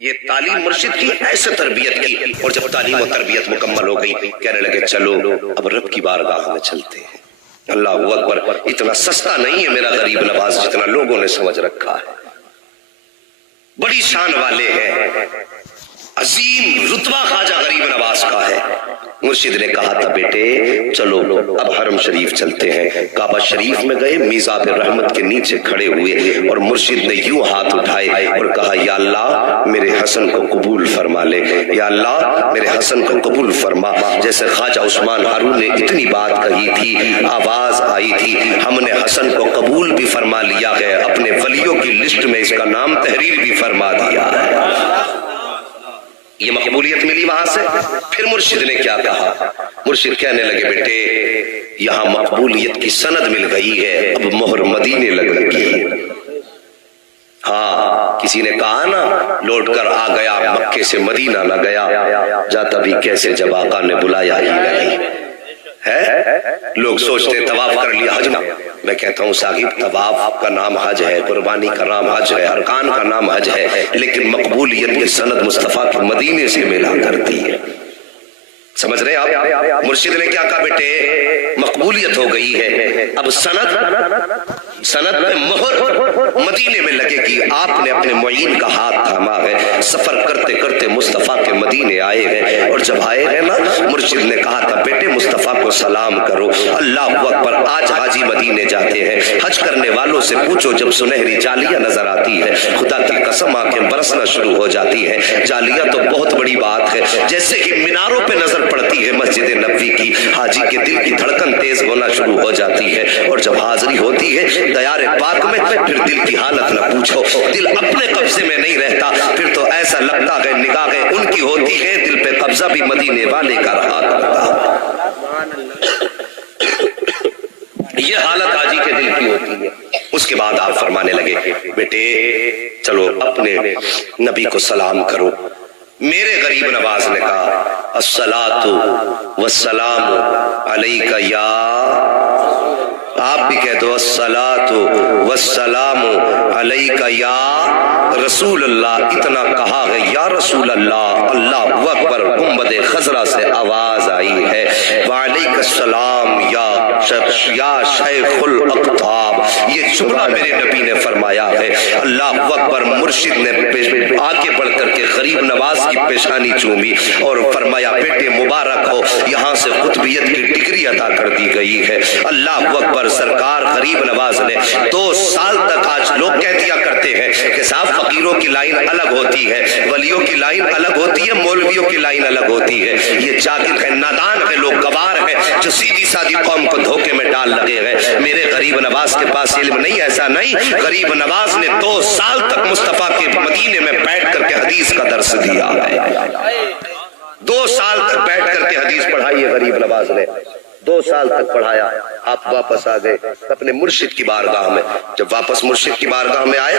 یہ تعلیم مرشد کی ایسے تربیت کی، اور جب تعلیم و تربیت مکمل ہو گئی کہنے لگے چلو اب رب کی بارگاہ میں چلتے ہیں۔ اللہ اکبر، اتنا سستا نہیں ہے میرا غریب نواز جتنا لوگوں نے سمجھ رکھا ہے۔ بڑی شان والے ہیں، عظیم رتبہ خواجہ غریب نواز کا ہے۔ مرشد نے کہا تھا بیٹے چلو اب حرم شریف چلتے ہیں۔ کعبہ شریف میں گئے، میزاب رحمت کے نیچے کھڑے ہوئے اور مرشد نے یوں ہاتھ اٹھائے اور کہا یا اللہ میرے حسن کو قبول فرما لے، یا اللہ میرے حسن کو قبول فرما۔ جیسے خواجہ عثمان ہارون نے اتنی بات کہی تھی، آواز آئی تھی ہم نے حسن کو قبول بھی فرما لیا ہے، اپنے ولیوں کی لسٹ میں اس کا نام تحریر بھی فرما دیا ہے۔ یہ مقبولیت ملی وہاں سے۔ پھر مرشد نے کیا کہا؟ مرشد کہنے لگے بیٹے یہاں مقبولیت کی سند مل گئی ہے، اب مہر مدینے لگی۔ ہاں کسی نے کہا نا لوٹ کر آ گیا مکے سے مدینہ نہ گیا، جاتا بھی کیسے جب آقا نے بلایا ہی نہیں ہے۔ لوگ سوچتے طواف کر لیا حج نہ، میں کہتا ہوں صاحب طواف کا نام حج ہے، قربانی کا نام حج ہے، ارکان کا نام حج ہے، لیکن مقبولیت کی سند مصطفیٰ کے مدینے سے ملا کرتی ہے۔ سمجھ رہے آپ؟ مرشد نے کیا کہا بیٹے مقبولیت ہو گئی ہے، اب سند میں مہر مدینے میں لگے گی۔ آپ نے اپنے معین کا ہاتھ تھاما ہے، سفر کرتے کرتے مصطفیٰ کے مدینے آئے ہیں، اور جب آئے ہیں نا مرشد نے کہا تھا بیٹے مصطفیٰ کو سلام کرو۔ اللہ اکبر، آج حاجی مدینے جاتے ہیں، حج کرنے والوں سے پوچھو جب سنہری جالیہ نظر آتی ہے خدا کی قسم آنکھیں برسنا شروع ہو جاتی ہے۔ جالیہ تو بہت بڑی بات ہے، جیسے ہی میناروں پہ نظر پڑتی ہے مسجد نبوی کی، حاجی کے دل کی دھڑکن تیز ہونا شروع ہو جاتی ہے، اور جب حاضری ہوتی ہے دیار پاک میں پھر دل کی حالت نہ پوچھو، دل اپنے قبضے میں نہیں رہتا، پھر تو ایسا لگتا ہے نگاہیں ان کی ہوتی ہے، دل پہ قبضہ بھی مدینے والے کا رہا کرتا۔ یہ حالت حاجی کے دل کی ہوتی ہے۔ اس کے بعد آپ فرمانے لگے بیٹے چلو اپنے نبی کو سلام کرو۔ میرے غریب نواز نے کہا الصلاۃ والسلام علیک یا، آپ بھی کہہ دو الصلاۃ والسلام علیک یا رسول اللہ۔ اتنا کہا ہے یا رسول اللہ، اللہ اکبر، گنبد خضرا سے آواز آئی ہے وعلیک السلام یا شیخ الاقطاب۔ یہ جملہ میرے نبی نے فرمایا ہے۔ اللہ اکبر، مرشد نے آگے بڑھ کر کے غریب نواز کی پیشانی چومی اور فرمایا بیٹے مبارک ہو، یہاں سے قطبیت کی ڈگری عطا کر دی گئی ہے۔ اللہ اکبر، سرکار غریب نواز نے 2 سال تک، آج لوگ کہہ دیا کرتے ہیں کہ صاحب فقیروں کی لائن الگ ہوتی ہے، ولیوں کی لائن الگ ہوتی ہے، مولویوں کی لائن الگ ہوتی ہے۔ یہ جاہل ہے، نادان ہے، لوگ گوار ہیں جو سیدھی سادھی قوم کو دھوکے میں ڈال لگے ہیں۔ میرے غریب نواز کے پاس علم نہیں، ایسا نہیں، غریب نواز نے 2 سال تک مصطفیٰ کے مدینے میں بیٹھ کر کے حدیث کا درس دیا ہے۔ 2 سال تک بیٹھ کر کے حدیث پڑھائی ہے غریب نواز نے، 2 سال تک پڑھایا۔ آپ واپس آ گئے اپنے مرشد کی بارگاہ میں۔ جب واپس مرشد کی بارگاہ میں آئے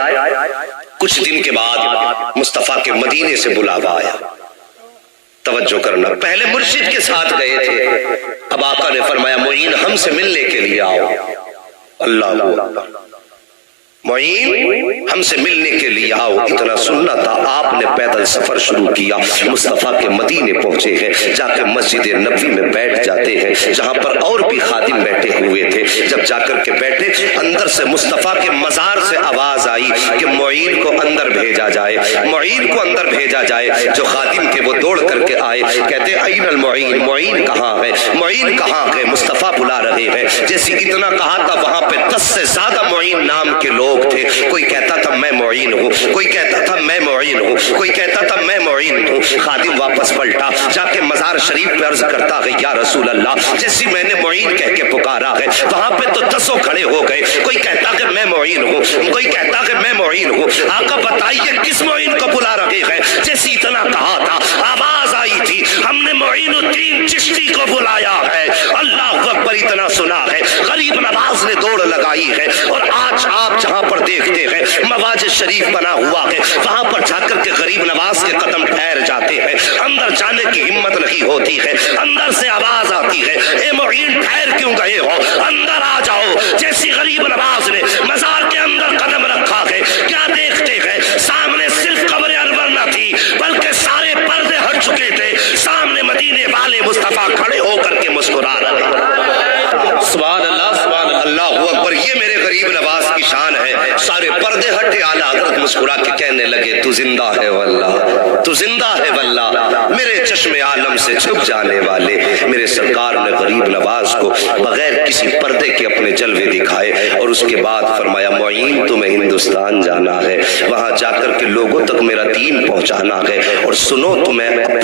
کچھ دن کے بعد مصطفیٰ کے مدینے سے بلاوا آیا۔ توجہ کرنا، پہلے مرشد کے ساتھ گئے تھے، اب آقا نے فرمایا معین ہم سے ملنے کے لیے آؤ۔ اللہ اکبر، معین ہم سے ملنے کے لیے آؤ۔ اتنا سننا تھا، آپ نے پیدل سفر شروع کیا، مصطفیٰ کے مدینے پہنچے ہیں، جا کے مسجد نبوی میں بیٹھ جاتے ہیں جہاں پر اور بھی خادم بیٹھے ہوئے تھے۔ جب جا کر کے بیٹھے اندر سے مصطفیٰ کے مزار سے آواز آئی کہ معین کو اندر بھیجا جائے، معین کو اندر بھیجا جائے۔ جو خادم تھے وہ دوڑ کر کے آئے، کہتے این المعین، معین کہاں ہے، معین کہاں ہے، مصطفیٰ بلا رہے ہیں۔ جیسے اتنا کہا تھا وہاں پہ 10 سے زیادہ معین نام کے لوگ تھے۔ کوئی کہتا تھا میں معین ہوں، کوئی کہتا تھا میں معین ہوں، کوئی کہتا تھا میں معین ہوں۔ خادم واپس پلٹا، جا کے مزار شریف پہ عرض کرتا ہے یا رسول اللہ جیسی میں نے معین کہہ کے پکارا ہے وہاں پہ تو 10 کھڑے ہو گئے، کوئی کہتا کہ میں معین ہوں، کوئی کہتا کہ میں معین ہوں۔ آقا بتائیے کس معین کو بلا رہے ہیں؟ جیسی اتنا کہا تھا آواز آئی تھی ہم نے معین الدین چشتی کو بلایا ہے۔ اللہ اکبر، اتنا سنا ہے، غریب نواز نے دوڑ لگائی ہے۔ اور آج آپ جہاں پر دیکھتے ہیں مواج شریف بنا ہوا ہے، وہاں پر جا کر کے غریب نواز کے قدم ٹھہر جاتے ہیں، اندر جانے کی ہمت نہیں ہوتی ہے، اندر سے آواز آتی ہے اے معین ٹھہر کیوں گئے ہو، اندر آ جاؤ۔ جیسی غریب نواز نے مزار کے اندر قدم رکھا ہے، کیا دیکھتے ہیں؟ سامنے صرف قبر انور نہ تھی، مسکرا کے کہنے لگے تو زندہ ہے واللہ، تو زندہ ہے واللہ، میرے چشم عالم سے چھپ جانے والے۔ میرے سرکار نے غریب نواز کو بغیر کسی پردے کے اپنے جلوے دکھائے اور اس کے بعد فرمایا معین تمہیں ہندوستان جانا ہے، وہاں جا کر کے لوگوں تک میرا دین پہنچانا ہے، اور سنو تمہیں